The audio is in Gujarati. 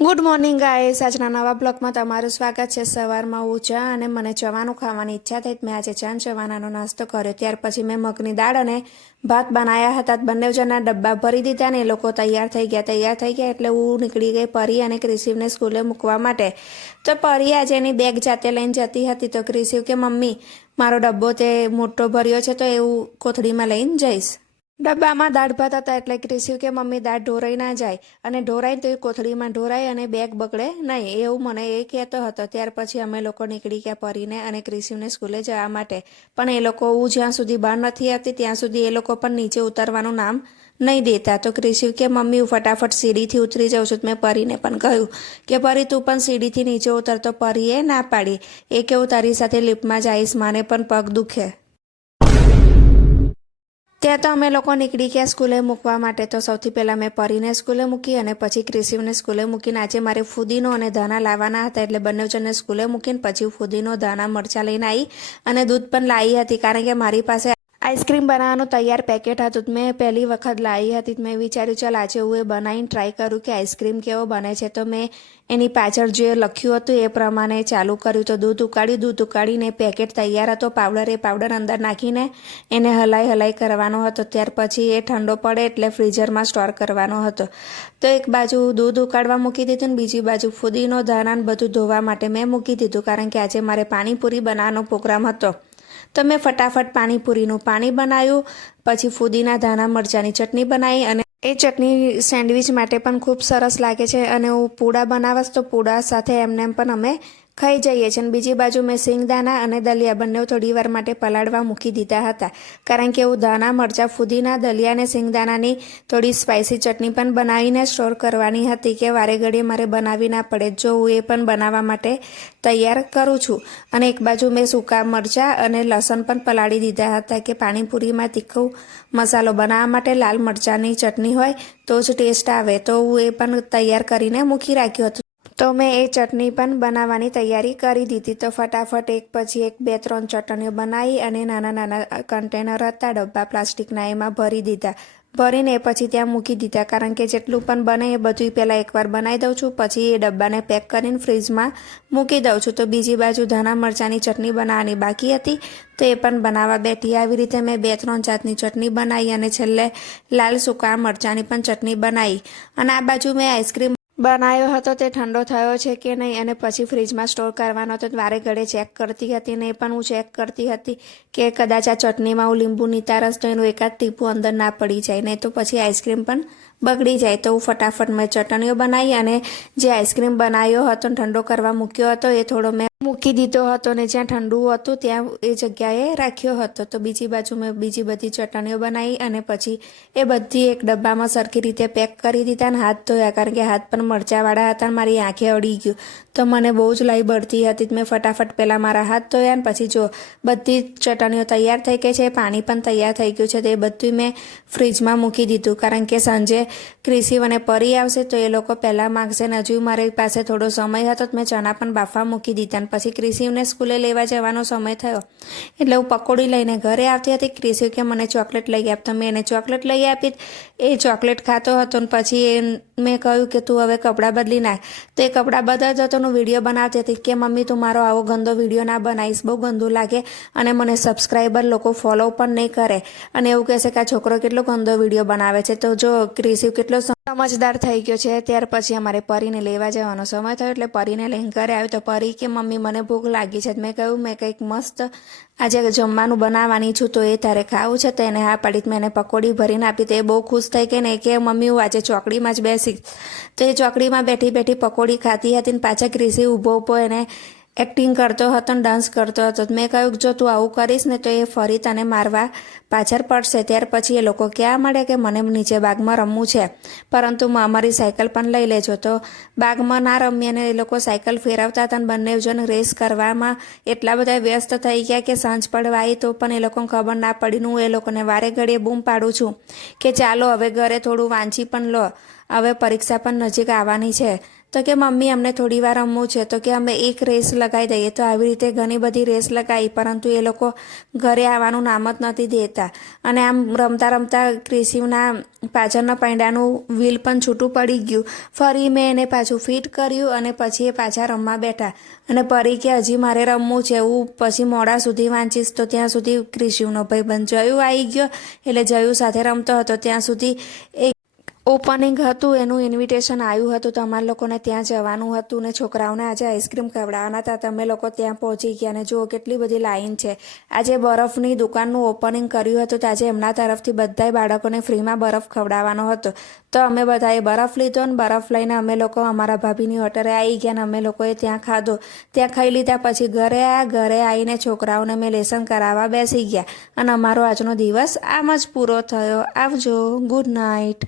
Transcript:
ગુડ મોર્નિંગ ગાઈસ, આજના નવા બ્લોગમાં તમારું સ્વાગત છે। સવારમાં હું ચા અને મને ચવાનું ખાવાની ઈચ્છા થઈ, મેં આજે ચા ચવાનાનો નાસ્તો કર્યો। ત્યાર પછી મેં મગની દાળ અને ભાત બનાવ્યા હતા। બંને જણા ડબ્બા ભરી દીધા ને એ લોકો તૈયાર થઈ ગયા એટલે હું નીકળી ગઈ પરી અને ક્રિશિવને સ્કૂલે મૂકવા માટે। તો પરી આજે એની બેગ જાતે લઈને જતી હતી, તો ક્રિશિવ કે મમ્મી મારો ડબ્બો તે મોટો ભર્યો છે તો એવું કોથળીમાં લઈને જઈશ। ડબ્બામાં દાળ ભાત હતા એટલે ક્રિશિવ કે મમ્મી દાળ ઢોરાઈ ના જાય અને ઢોરાય તો એ કોથળીમાં ઢોરાય અને બેગ બગડે નહીં, એવું મને એ કહેતો હતો। ત્યાર પછી અમે લોકો નીકળી ગયા પરીને અને ક્રિશિવને સ્કૂલે જવા માટે, પણ એ લોકો હું જ્યાં સુધી બહાર નથી આવતી ત્યાં સુધી એ લોકો પણ નીચે ઉતરવાનું નામ નહીં દેતા। તો ક્રિશિવ કે મમ્મી હું ફટાફટ સીડીથી ઉતરી જાઉં છું। મેં પરીને પણ કહ્યું કે પરી તું પણ સીડીથી નીચે ઉતર, તો પરીએ ના પાડી, એ કે હું તારી સાથે લિફ્ટમાં જઈશ, માને પણ પગ દુખે। ત્યાં તો અમે લોકો નીકળી ગયા સ્કૂલે મૂકવા માટે। તો સૌથી પહેલાં મેં પરીને સ્કૂલે મૂકી અને પછી ક્રિશિવને સ્કૂલે મૂકીને આજે મારે ફુદીનો અને ધાણા લાવવાના હતા એટલે બંને જણને સ્કૂલે મૂકીને પછી ફુદીનો ધાણા મરચાં લઈને આવી અને દૂધ પણ લાવી હતી, કારણ કે મારી પાસે આઈસ્ક્રીમ બનાવવાનું તૈયાર પેકેટ હતું। મેં પહેલી વખત લાવી હતી, મેં વિચાર્યું ચાલ આજે હું એ બનાવીને ટ્રાય કરું કે આઈસ્ક્રીમ કેવો બને છે। તો મેં એની પાછળ જે લખ્યું હતું એ પ્રમાણે ચાલુ કર્યું। તો દૂધ ઉકાળીને પેકેટ તૈયાર હતો, પાવડર અંદર નાખીને એને હલાઈ કરવાનો હતો। ત્યાર પછી એ ઠંડો પડે એટલે ફ્રીઝરમાં સ્ટોર કરવાનો હતો। તો એક બાજુ દૂધ ઉકાળવા મૂકી દીધું ને બીજી બાજુ ફુદીનો ધાણા બધું ધોવા માટે મેં મૂકી દીધું, કારણ કે આજે મારે પાણીપુરી બનાવવાનો પ્રોગ્રામ હતો। તો મેં ફટાફટ પાણીપુરીનું પાણી બનાવ્યું, પછી ફુદીના ધાણા મરચાંની ચટણી બનાવી અને એ ચટણી સેન્ડવિચ માટે પણ ખૂબ સરસ લાગે છે અને હું પૂડા બનાવશ તો પૂડા સાથે એમને પણ અમે ખાઈ જઈએ છીએ। અને બીજી બાજુ મેં સિંગદાણા અને દલિયા બંને થોડી વાર માટે પલાળવા મૂકી દીધા હતા, કારણ કે હું ધાણા મરચાં ફુદીના દલિયા અને સિંગદાણાની થોડી સ્પાઇસી ચટણી પણ બનાવીને સ્ટોર કરવાની હતી કે વારે ઘડીએ મારે બનાવી ના પડે, જો હું એ પણ બનાવવા માટે તૈયાર કરું છું। અને એક બાજુ મેં સૂકા મરચાં અને લસણ પણ પલાળી દીધા હતા કે પાણીપુરીમાં તીખું મસાલો બનાવવા માટે લાલ મરચાંની ચટણી હોય તો જ ટેસ્ટ આવે, તો હું એ પણ તૈયાર કરીને મૂકી રાખ્યું હતું। તો મેં એ ચટણી પણ બનાવવાની તૈયારી કરી દીધી। તો ફટાફટ એક પછી એક 2-3 ચટણીઓ બનાવી અને નાના કન્ટેનર હતા ડબ્બા પ્લાસ્ટિકના એમાં ભરી દીધા, ભરીને પછી ત્યાં મૂકી દીધા, કારણ કે જેટલું પણ બને એ બધું પહેલાં એકવાર બનાવી દઉં છું, પછી એ ડબ્બાને પેક કરીને ફ્રીજમાં મૂકી દઉં છું। તો બીજી બાજુ ધાણા મરચાંની ચટણી બનાવવાની બાકી હતી તો એ પણ બનાવવા બેઠી। આવી રીતે મેં 2-3 જાતની ચટણી બનાવી અને છેલ્લે લાલ સૂકા મરચાંની પણ ચટણી બનાવી। અને આ બાજુ મેં આઈસ્ક્રીમ બનાવ્યો હતો, તે ઠંડો થયો છે કે નહીં અને પછી ફ્રીજમાં સ્ટોર કરવાનો હતો, વારે ઘડે ચેક કરતી હતી ને એ પણ હું ચેક કરતી હતી કે કદાચ આ ચટણીમાં હું લીંબુ નિતારસ તો એનું એકાદ ટીપું અંદર ના પડી જાય, નહીં તો પછી આઈસ્ક્રીમ પણ બગડી જાય। તો હું ફટાફટ મેં ચટણીઓ બનાવી અને જે આઈસ્ક્રીમ બનાવ્યો હતો ઠંડો કરવા મૂક્યો હતો એ થોડો મેં મૂકી દીધો હતો ને જ્યાં ઠંડુ હતું ત્યાં એ જગ્યાએ રાખ્યો હતો। તો બીજી બાજુ મેં બીજી બધી ચટણીઓ બનાવી અને પછી એ બધી એક ડબ્બામાં સરખી રીતે પેક કરી દીધા અને હાથ ધોયા, કારણ કે હાથ પણ મરચાંવાળા હતા, મારી આંખે અડી ગયું તો મને બહુ જ લાઈ બળતી હતી। મેં ફટાફટ પહેલાં મારા હાથ ધોયા અને પછી જો બધી ચટણીઓ તૈયાર થઈ ગઈ છે, પાણી પણ તૈયાર થઈ ગયું છે, તો એ બધું મેં ફ્રીજમાં મૂકી દીધું, કારણ કે સાંજે ક્રિશિવ અને પરી આવશે તો એ લોકો પહેલાં માગશે ને હજુ મારી પાસે થોડો સમય હતો તો મેં ચણા પણ બાફવા મૂકી દીધા। પછી ક્રિશિવને સ્કૂલે લેવા જવાનો સમય થયો એટલે હું પકોડી લઈને ઘરે આવતી હતી। ક્રિશિવ કે મને ચોકલેટ લઈ આપ, તો મેં એને ચોકલેટ લઈ આપી, એ ચોકલેટ ખાતો હતો ને પછી મેં કહ્યું કે તું હવે કપડાં બદલી નાખ, તો એ કપડાં બદલતો હતો ને વિડીયો બનાવતી હતી કે મમ્મી તું મારો આવો ગંદો વિડીયો ના બનાવીશ, બહુ ગંદુ લાગે અને મને સબસ્ક્રાઈબર લોકો ફોલો પણ નહીં કરે અને એવું કહેશે કે આ છોકરો કેટલો ગંદો વિડીયો બનાવે છે। તો જો ક્રિશિવ કેટલો સમજદાર થઈ ગયો છે। ત્યાર પછી અમારે પરીને લેવા જવાનો સમય થયો એટલે પરીને લઈને ઘરે આવ્યો તો પરી કે મમ્મી મને ભૂખ લાગી છે। મેં કહ્યું મેં કંઈક મસ્ત આજે જમવાનું બનાવવાની છું તો એ તારે ખાવું છે, તો એને હા પાડી, મેં એને પકોડી ભરીને આપી તો એ બહુ ખુશ થઈ ગઈ ને કે મમ્મી હું આજે ચોકડીમાં જ બેસીશ। તો એ ચોકડીમાં બેઠી પકોડી ખાતી હતી ને પાછા ક્રિશિવ ઊભો એને એક્ટિંગ કરતો હતો ને ડાન્સ કરતો હતો। મેં કહ્યું જો તું આવું કરીશ ને તો એ ફરી તને મારવા પાછળ પડશે। ત્યાર પછી એ લોકો ક્યાં મળે કે મને નીચે બાગમાં રમવું છે, પરંતુ અમારી સાયકલ પણ લઈ લેજો। તો બાગમાં ના રમી અને એ લોકો સાયકલ ફેરવતા હતા અને બંને જણ રેસ કરવામાં એટલા બધા વ્યસ્ત થઈ ગયા કે સાંજ પડવા આવી તો પણ એ લોકોને ખબર ના પડી। હું એ લોકોને વારે ઘડીએ બૂમ પાડું છું કે ચાલો હવે ઘરે થોડું વાંચી પણ લો હવે પરીક્ષા પણ નજીક આવવાની છે. તો કે મમ્મી અમને થોડી વાર રમવું છે. તો કે અમે એક રેસ લગાવી દઈએ. તો આવી રીતે ઘણી બધી રેસ લગાવી, પરંતુ એ લોકો ઘરે આવવાનું નામ જ નથી દેતા. અને આમ રમતા રમતા ક્રિશિવના પાછળના પૈડાનું વ્હીલ પણ છૂટું પડી ગયું. ફરી મેં એને પાછું ફિટ કર્યું અને પછી એ પાછા રમવા બેઠા. અને પરી કે હજી મારે રમવું છે, હું પછી મોડા સુધી વાંચીશ. તો ત્યાં સુધી ક્રિશિવનો ભાઈબંધ જયુ આવી ગયો. એટલે જયુ સાથે રમતો હતો ત્યાં સુધી એક ઓપનિંગ હતું, એનું ઇન્વિટેશન આવ્યું હતું. તો અમારા લોકોને ત્યાં જવાનું હતું ને છોકરાઓને આજે આઈસ્ક્રીમ ખવડાવવાના હતા. તમે લોકો ત્યાં પહોંચી ગયા અને જુઓ કેટલી બધી લાઈન છે. આજે બરફની દુકાનનું ઓપનિંગ કર્યું હતું. તો આજે એમના તરફથી બધાય બાળકોને ફ્રીમાં બરફ ખવડાવવાનો હતો. તો અમે બધાએ બરફ લીધો ને બરફ લઈને અમે લોકો અમારા ભાભીની હોટલે આવી ગયા ને અમે લોકોએ ત્યાં ખાધો. ત્યાં ખાઈ લીધા પછી ઘરે આવીને છોકરાઓને મેં લેસન કરાવવા બેસી ગયા. અને અમારો આજનો દિવસ આમ જ પૂરો થયો. આવજો, ગુડ નાઇટ.